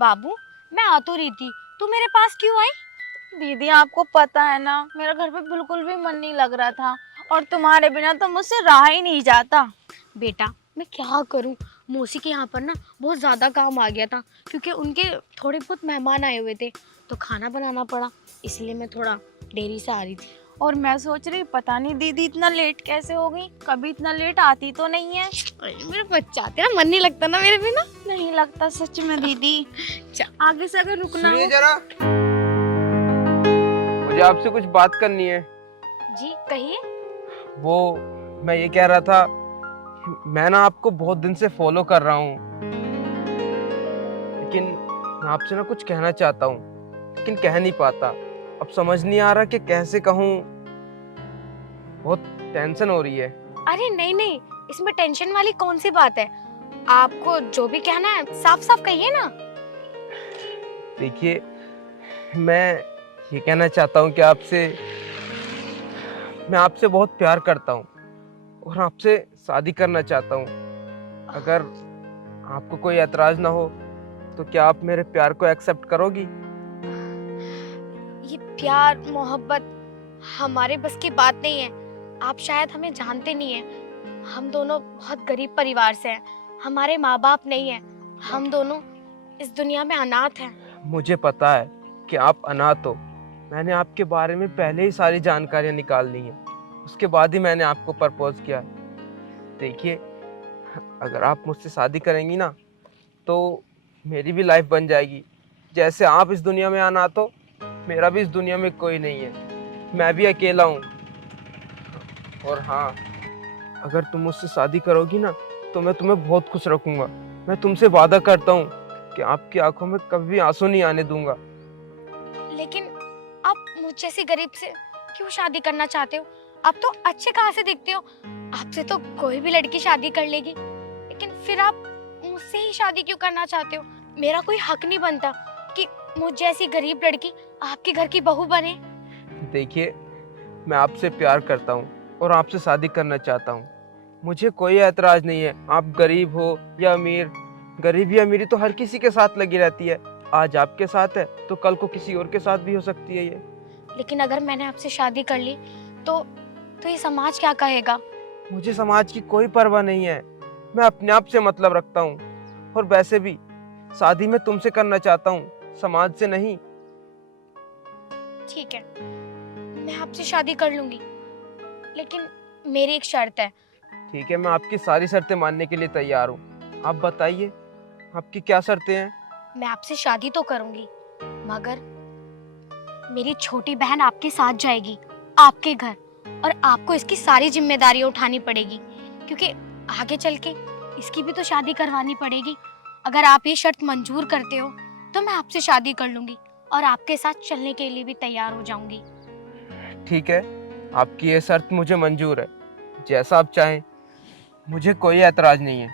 बाबू, मैं आ तो रही थी, तू मेरे पास क्यों आई? दीदी आपको पता है ना, मेरा घर पे बिल्कुल भी मन नहीं लग रहा था और तुम्हारे बिना तो मुझसे रहा ही नहीं जाता। बेटा, मैं क्या करूं, मौसी के यहाँ पर ना बहुत ज़्यादा काम आ गया था, क्योंकि उनके थोड़े बहुत मेहमान आए हुए थे, तो खाना बनाना पड़ा, इसलिए मैं थोड़ा देरी से आ रही थी। और मैं सोच रही पता नहीं दीदी इतना लेट कैसे हो गई, कभी इतना लेट आती तो नहीं है। मेरे बच्चा, तेरा मन नहीं लगता ना मेरे बिना? नहीं लगता सच में दीदी। आगे से अगर रुकना सुनिए हो। जरा, मुझे आपसे कुछ बात करनी है। जी कहिए। वो मैं ये कह रहा था, मैं ना आपको बहुत दिन से फॉलो कर रहा हूँ, लेकिन मैं आपसे ना कुछ कहना चाहता हूँ, लेकिन कह नहीं पाता। अब समझ नहीं आ रहा कि कैसे कहूँ, बहुत टेंशन हो रही है। अरे नहीं नहीं, इसमें टेंशन वाली कौन सी बात है? आपको जो भी कहना है साफ साफ कहिए ना। देखिए, मैं ये कहना चाहता हूँ कि मैं आपसे बहुत प्यार करता हूँ और आपसे शादी करना चाहता हूँ। अगर आपको कोई एतराज ना हो तो क्या आप मेरे प्यार को एक्सेप्ट करोगी? ये प्यार मोहब्बत हमारे बस की बात नहीं है। आप शायद हमें जानते नहीं हैं। हम दोनों बहुत गरीब परिवार से हैं। हमारे माँ बाप नहीं हैं। हम दोनों इस दुनिया में अनाथ हैं। मुझे पता है कि आप अनाथ हो। मैंने आपके बारे में पहले ही सारी जानकारियां निकाल ली हैं। उसके बाद ही मैंने आपको प्रपोज किया। देखिए, अगर आप मुझसे शादी करेंगी ना तो मेरी भी लाइफ बन जाएगी। जैसे आप इस दुनिया में अनाथ हो, मेरा भी इस दुनिया में कोई नहीं है। मैं भी अकेला हूँ। और हाँ, अगर तुम मुझसे शादी करोगी ना तो मैं तुम्हें बहुत खुश रखूंगा। मैं तुमसे वादा करता हूँ कि आपकी आंखों में कभी आंसू नहीं आने दूंगा। लेकिन आप मुझ जैसी गरीब से क्यों शादी करना चाहते हो? आप तो अच्छे कहाँ से दिखते हो? आपसे तो कोई भी लड़की शादी कर लेगी। लेकिन फिर आप मुझसे ही शादी क्यों करना चाहते हो? मेरा कोई हक नहीं बनता कि मुझ जैसी गरीब लड़की आपके घर की बहू बने। देखिए, मैं आपसे प्यार करता हूँ और आपसे शादी करना चाहता हूँ। मुझे कोई ऐतराज नहीं है, आप गरीब हो या अमीर। गरीबी अमीरी तो हर किसी के साथ लगी रहती है। आज आपके साथ है तो कल को किसी और के साथ भी हो सकती है ये। लेकिन अगर मैंने आपसे शादी कर ली तो ये समाज क्या कहेगा? मुझे समाज की कोई परवाह नहीं है। मैं अपने आप से मतलब रखता हूँ। और वैसे भी शादी मैं तुमसे करना चाहता हूँ, समाज से नहीं। ठीक है, मैं आपसे शादी कर लूंगी, लेकिन मेरी एक शर्त है। ठीक है, मैं आपकी सारी शर्तें मानने के लिए तैयार हूँ। आप बताइए, आपकी क्या शर्तें हैं? मैं आपसे शादी तो करूंगी, मगर मेरी छोटी बहन आपके साथ जाएगी आपके घर, और आपको इसकी सारी जिम्मेदारियां उठानी पड़ेगी, क्योंकि आगे चल के इसकी भी तो शादी करवानी पड़ेगी। अगर आप ये शर्त मंजूर करते हो तो मैं आपसे शादी कर लूंगी और आपके साथ चलने के लिए भी तैयार हो जाऊंगी। ठीक है, आपकी ये शर्त मुझे मंजूर है। जैसा आप चाहें, मुझे कोई ऐतराज नहीं है।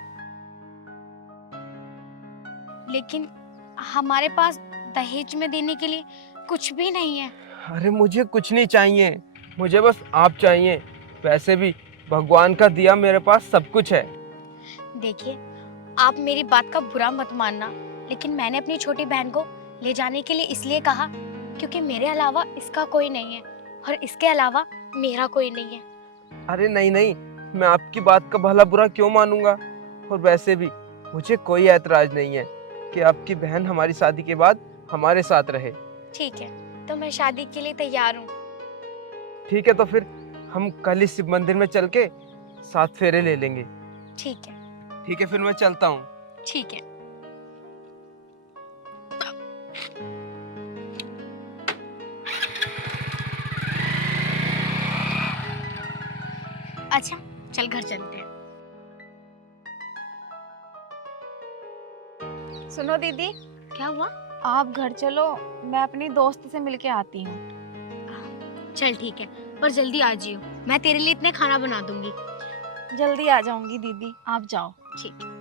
लेकिन हमारे पास दहेज में देने के लिए कुछ भी नहीं है। अरे मुझे कुछ नहीं चाहिए, मुझे बस आप चाहिए। वैसे भी भगवान का दिया मेरे पास सब कुछ है। देखिए, आप मेरी बात का बुरा मत मानना, लेकिन मैंने अपनी छोटी बहन को ले जाने के लिए इसलिए कहा क्योंकि मेरे अलावा इसका कोई नहीं है और इसके अलावा मेरा कोई नहीं है। अरे नहीं नहीं, मैं आपकी बात का भला बुरा क्यों मानूंगा? और वैसे भी मुझे कोई ऐतराज नहीं है कि आपकी बहन हमारी शादी के बाद हमारे साथ रहे। ठीक है, तो मैं शादी के लिए तैयार हूँ। ठीक है, तो फिर हम कल ही शिव मंदिर में चल के 7 फेरे ले लेंगे। ठीक है। ठीक है, फिर मैं चलता हूँ। ठीक है। अच्छा, चल घर चलते हैं। सुनो दीदी, क्या हुआ? आप घर चलो, मैं अपनी दोस्त से मिलके आती हूँ। चल ठीक है, पर जल्दी आ जियो, मैं तेरे लिए इतने खाना बना दूंगी। जल्दी आ जाऊंगी दीदी, आप जाओ। ठीक है।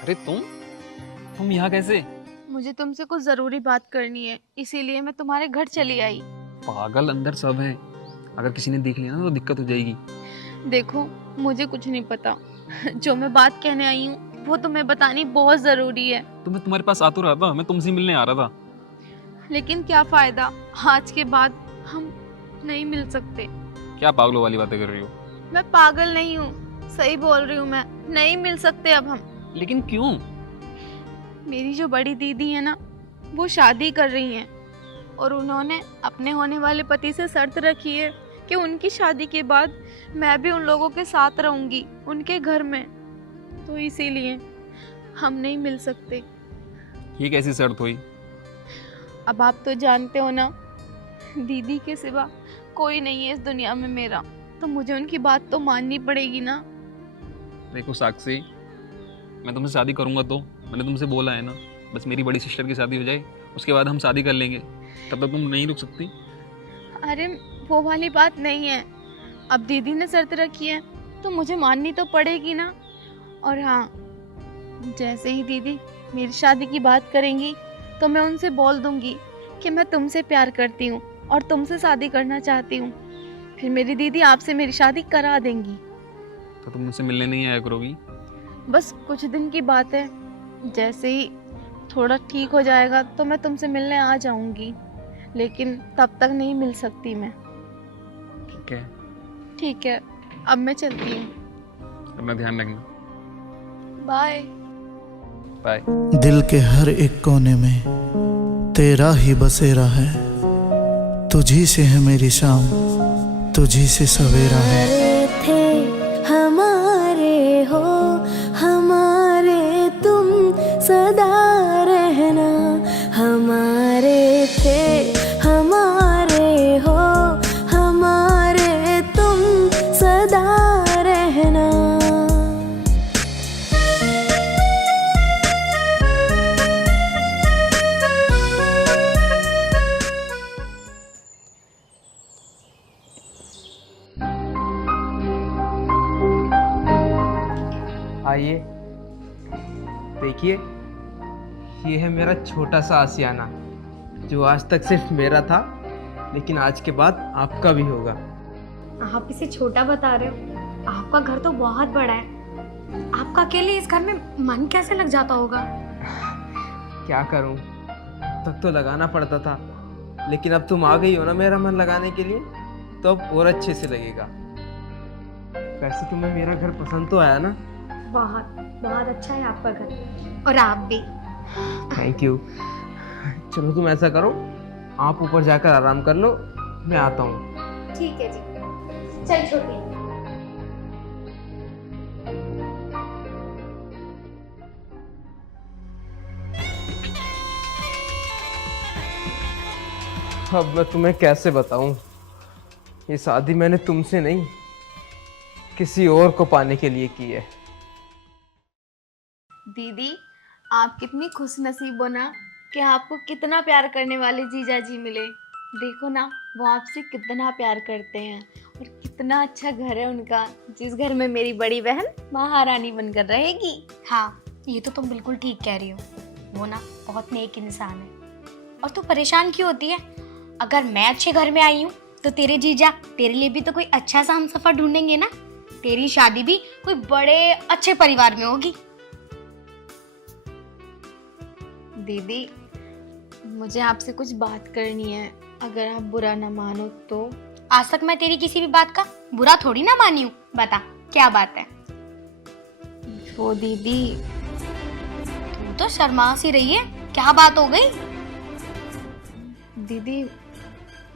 अरे तुम यहाँ यहाँ कैसे? मुझे तुमसे कुछ जरूरी बात करनी है, इसीलिए मैं तुम्हारे घर चली आई। पागल, अंदर सब है, अगर किसी ने देख लिया ना तो दिक्कत हो जाएगी। देखो, मुझे कुछ नहीं पता। जो मैं बात कहने आई हूँ वो तुम्हें बतानी बहुत जरूरी है। तो मैं तुम्हारे पास आ तो रहा था, मैं तुमसे मिलने आ रहा था। लेकिन क्या फायदा, आज के बाद हम नहीं मिल सकते। क्या पागलों वाली बातें कर रही हो? मैं पागल नहीं हूँ, सही बोल रही हूँ मैं। नहीं मिल सकते अब हम। लेकिन क्यों? मेरी जो बड़ी दीदी है ना, वो शादी कर रही हैं और उन्होंने अपने होने वाले पति से शर्त रखी है कि उनकी शादी के बाद मैं भी उन लोगों के साथ रहूंगी, उनके घर में। तो इसीलिए हम नहीं मिल सकते। ये कैसी शर्त हुई? अब आप तो जानते हो ना, दीदी के सिवा कोई नहीं है इस दुनिया में मेरा, तो मुझे उनकी बात तो माननी पड़ेगी ना। देखो साक्षी, मैं तुमसे शादी करूंगा तो मैंने तुमसे बोला है ना, बस मेरी बड़ी सिस्टर की शादी हो जाए, उसके बाद हम शादी कर लेंगे। तब तक तुम नहीं रुक सकती? अरे वो वाली बात नहीं है। अब दीदी ने शर्त रखी है तो मुझे माननी तो पड़ेगी ना। और हाँ, जैसे ही दीदी मेरी शादी की बात करेंगी तो मैं उनसे बोल दूंगी कि मैं तुमसे प्यार करती हूँ और तुमसे शादी करना चाहती हूँ। फिर मेरी दीदी आपसे मेरी शादी करा देंगी। तो तुम मुझसे मिलने नहीं आया करोगी? बस कुछ दिन की बात है, जैसे ही थोड़ा ठीक हो जाएगा तो मैं तुमसे मिलने आ जाऊंगी, लेकिन तब तक नहीं मिल सकती मैं। ठीक है। ठीक है, अब मैं चलती हूँ। अपना ध्यान रखना। बाय। बाय। दिल के हर एक कोने में तेरा ही बसेरा है, तुझी से है मेरी शाम, तुझी से सवेरा है। थे हमारे हो, हमारे तुम सदा रहना। हमारे थे हमारे हो, हमारे तुम सदा रहना। आइए देखिए, ये है मेरा छोटा सा आशियाना, जो आज तक सिर्फ मेरा था, लेकिन आज के बाद आपका भी होगा। आप इसे छोटा बता रहे हो? आपका घर तो बहुत बड़ा है। आपका अकेले इस घर में मन कैसे लग जाता होगा? क्या करूं, तक तो लगाना पड़ता था, लेकिन अब तुम आ गई हो ना मेरा मन लगाने के लिए, तो अब और अच्छे से लगेगा। वैसे तुम्हें मेरा घर पसंद तो आया ना? बहुत बहुत अच्छा है आपका घर, और आप भी। Thank you. चलो तुम ऐसा करो, आप ऊपर जाकर आराम कर लो, मैं आता हूँ। ठीक है जी, चल छोटी। अब मैं तुम्हें कैसे बताऊं, ये शादी मैंने तुमसे नहीं, किसी और को पाने के लिए की है। दीदी, आप कितनी खुश नसीब हो ना कि आपको कितना प्यार करने वाले जीजा जी मिले। देखो ना, वो आपसे कितना प्यार करते हैं और कितना अच्छा घर है उनका, जिस घर में मेरी बड़ी बहन महारानी बनकर रहेगी। हाँ, ये तो तुम बिल्कुल ठीक कह रही हो। वो ना बहुत नेक इंसान है। और तू परेशान क्यों होती है? अगर मैं अच्छे घर में आई हूँ तो तेरे जीजा तेरे लिए भी तो कोई अच्छा सा हमसफर ढूंढेंगे ना। तेरी शादी भी कोई बड़े अच्छे परिवार में होगी। दीदी, मुझे आपसे कुछ बात करनी है, अगर आप बुरा ना मानो तो। आज तक मैं तेरी किसी भी बात का बुरा थोड़ी ना मानी हूँ। बता क्या बात है? वो दीदी, तू तो शर्मा सी रही है, क्या बात हो गई? दीदी,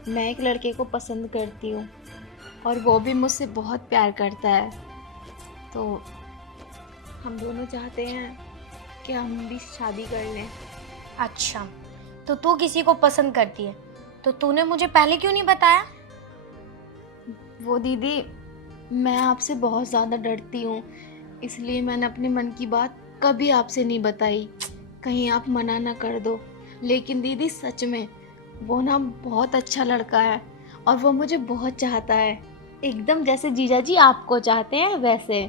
मैं एक लड़के को पसंद करती हूँ और वो भी मुझसे बहुत प्यार करता है, तो हम दोनों चाहते हैं कि हम भी शादी कर लें। अच्छा, तो तू किसी को पसंद करती है, तो तूने मुझे पहले क्यों नहीं बताया? वो दीदी, मैं आपसे बहुत ज़्यादा डरती हूँ, इसलिए मैंने अपने मन की बात कभी आपसे नहीं बताई, कहीं आप मना ना कर दो। लेकिन दीदी, सच में वो ना बहुत अच्छा लड़का है और वो मुझे बहुत चाहता है, एकदम जैसे जीजा जी आपको चाहते हैं वैसे।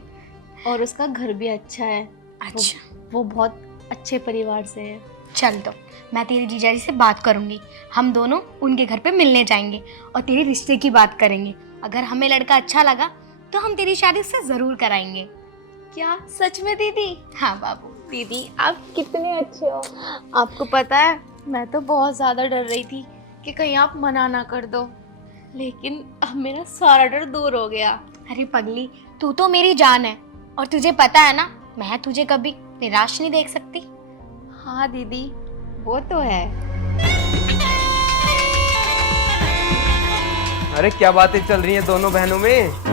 और उसका घर भी अच्छा है। अच्छा, वो बहुत अच्छे परिवार से है। चल तो मैं तेरी जीजा जी से बात करूंगी, हम दोनों उनके घर पे मिलने जाएंगे और तेरे रिश्ते की बात करेंगे। अगर हमें लड़का अच्छा लगा तो हम तेरी शादी उससे जरूर कराएंगे। क्या सच में दीदी? हाँ बाबू। दीदी आप कितने अच्छे हो। आपको पता है मैं तो बहुत ज़्यादा डर रही थी कि कहीं आप मना ना कर दो, लेकिन अब मेरा सारा डर दूर हो गया। अरे पगली, तू तो मेरी जान है और तुझे पता है ना मैं तुझे कभी निराश नहीं देख सकती। हाँ दीदी वो तो है। अरे क्या बातें चल रही हैं दोनों बहनों में?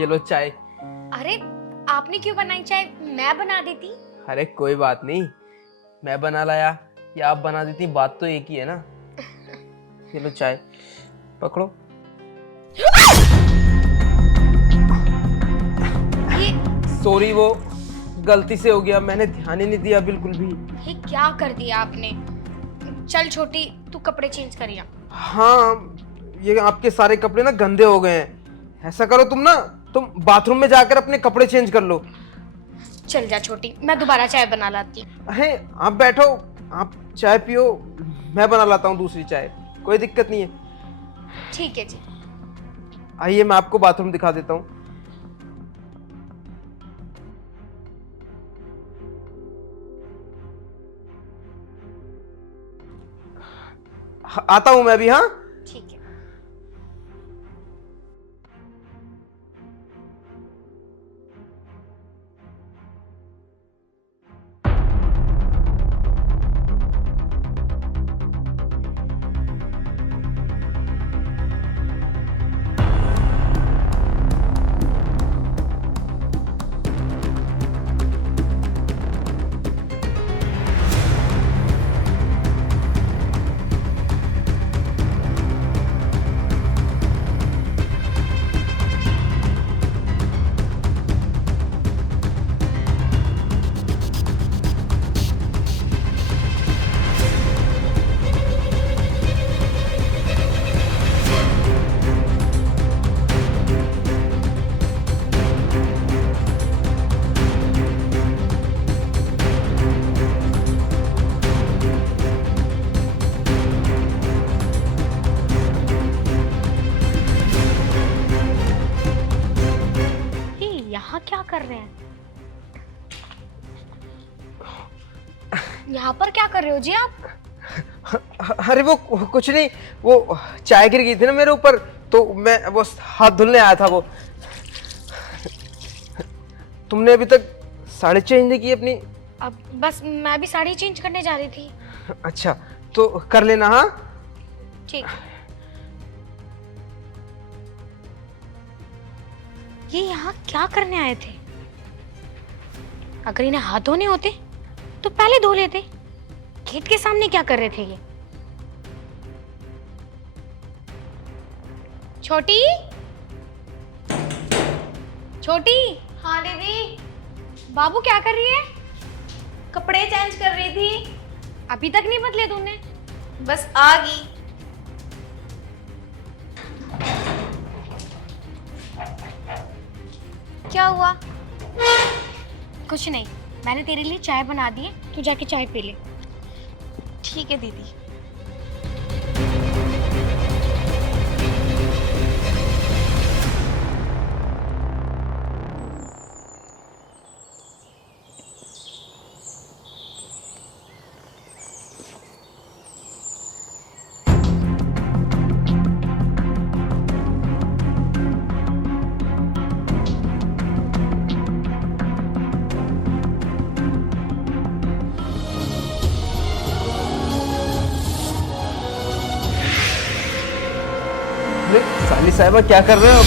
ये लो चाय। अरे आपने क्यों बनाई चाय? मैं बना देती। अरे कोई बात नहीं, मैं बना लाया या आप बना देती, बात तो एक ही है ना। ये लो चाय, पकड़ो। ये सॉरी, वो गलती से हो गया, मैंने ध्यान ही नहीं दिया बिल्कुल भी। ये क्या कर दिया आपने? चल छोटी, तू कपड़े चेंज करिया। हाँ, ये आपके सारे कपड़े ना गंदे हो गए हैं। ऐसा करो तुम बाथरूम में जाकर अपने कपड़े चेंज कर लो। चल जा छोटी, मैं दोबारा चाय बना लाती हूँ। अरे आप बैठो, आप चाय पियो, मैं बना लाता हूँ दूसरी चाय, कोई दिक्कत नहीं है। ठीक है जी। आइए मैं आपको बाथरूम दिखा देता हूँ। आता हूँ मैं अभी। हाँ ठीक है। यहाँ क्या कर रहे हैं? यहाँ पर क्या कर रहे हो जी आप? अरे वो कुछ नहीं, वो चाय गिर गई थी ना मेरे ऊपर, तो मैं वो हाथ धुलने आया था। वो तुमने अभी तक साड़ी चेंज नहीं की अपनी? अब बस मैं भी साड़ी चेंज करने जा रही थी। अच्छा तो कर लेना। हाँ ठीक। ये यहाँ क्या करने आए थे? अगर इन्हें हाथ धोने होते तो पहले धो लेते। गेट के सामने क्या कर रहे थे ये? छोटी, छोटी। हाँ दीदी। बाबू क्या कर रही है? कपड़े चेंज कर रही थी। अभी तक नहीं बदले तूने? बस आ गई। क्या हुआ? कुछ नहीं, मैंने तेरे लिए चाय बना दी है, तू जाके चाय पी ले। ठीक है दीदी। साली साहिबा क्या कर रहे हो?